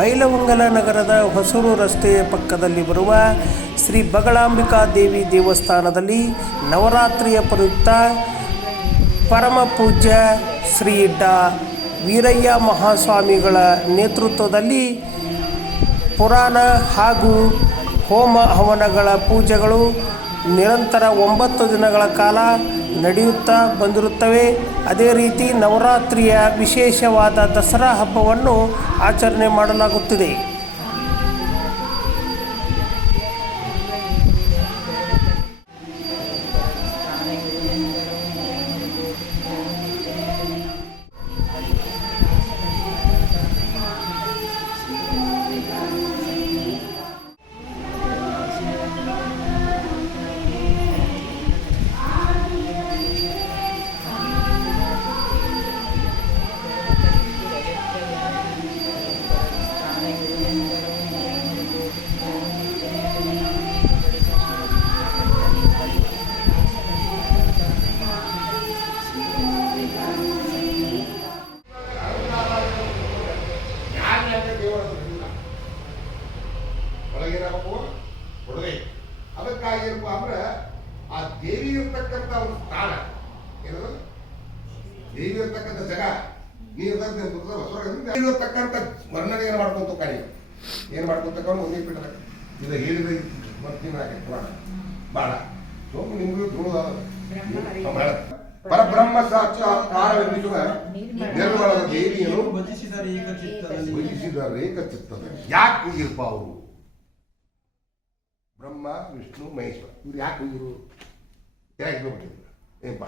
ಬೈಲಹೊಂಗಲ ನಗರದ ಹೊಸೂರು ರಸ್ತೆಯ ಪಕ್ಕದಲ್ಲಿ ಬರುವ ಶ್ರೀ ಬಗಳಾಂಬಿಕಾ ದೇವಿ ದೇವಸ್ಥಾನದಲ್ಲಿ ನವರಾತ್ರಿಯ ಪ್ರಯುಕ್ತ ಪರಮ ಪೂಜ್ಯ ಶ್ರೀ ಡಾ ವೀರಯ್ಯ ಮಹಾಸ್ವಾಮಿಗಳ ನೇತೃತ್ವದಲ್ಲಿ ಪುರಾಣ ಹಾಗೂ ಹೋಮ ಹವನಗಳ ಪೂಜೆಗಳು ನಿರಂತರ 9 ದಿನಗಳ ಕಾಲ ನಡೆಯುತ್ತಾ ಬಂದಿರುತ್ತವೆ. ಅದೇ ರೀತಿ ನವರಾತ್ರಿಯ ವಿಶೇಷವಾದ ದಸರಾ ಹಬ್ಬವನ್ನು ಆಚರಣೆ ಮಾಡಲಾಗುತ್ತಿದೆ. ಕೊಡದೆ ಅದಕ್ಕಾಗಿರಪ್ಪ ಅಂದ್ರೆ ಆ ದೇವಿ ಇರ್ತಕ್ಕಂಥ ಒಂದು ಸ್ಥಾನ ಏನದು ದೇವಿ ಇರ್ತಕ್ಕಂಥ ಜಾಗ ನೀರ್ತಕ್ಕಂಥ ವರ್ಣನೆ ಏನು ಮಾಡ್ಕೊಂತ ಕಾಯಿ ಏನು ಮಾಡ್ಕೊಂತಕೊಂಡು ಒಂದೇ ಪೀಠ ಇದು ಹೇಳಿದ ಬರ್ತೀನಿ ಪುರಾಣ ಬಾಳ ಸೋಮು ನಿಮಗೂ ತುಳುದ ಪರಬ್ರಹ್ಮ ಸಾಕ್ಷಾತ್ಕಾರವೆಂದಿಸುವ ನಿರ್ಮಲದ ದೇವಿಯನ್ನು ಭಜಿಸಿದ ರೇಖಚಿತ್ತದ ಯಾಕೆ ಹೋಗಿರಪ್ಪ ಅವರು ಬ್ರಹ್ಮ ವಿಷ್ಣು ಮಹೇಶ್ವರ ಇವ್ರು ಯಾಕೆ ಹೋಗಿರು ಯಾಕೆ ಹೋಗ್ಬಿಟ್ಟಿದ್ರು ಏನಪ್ಪ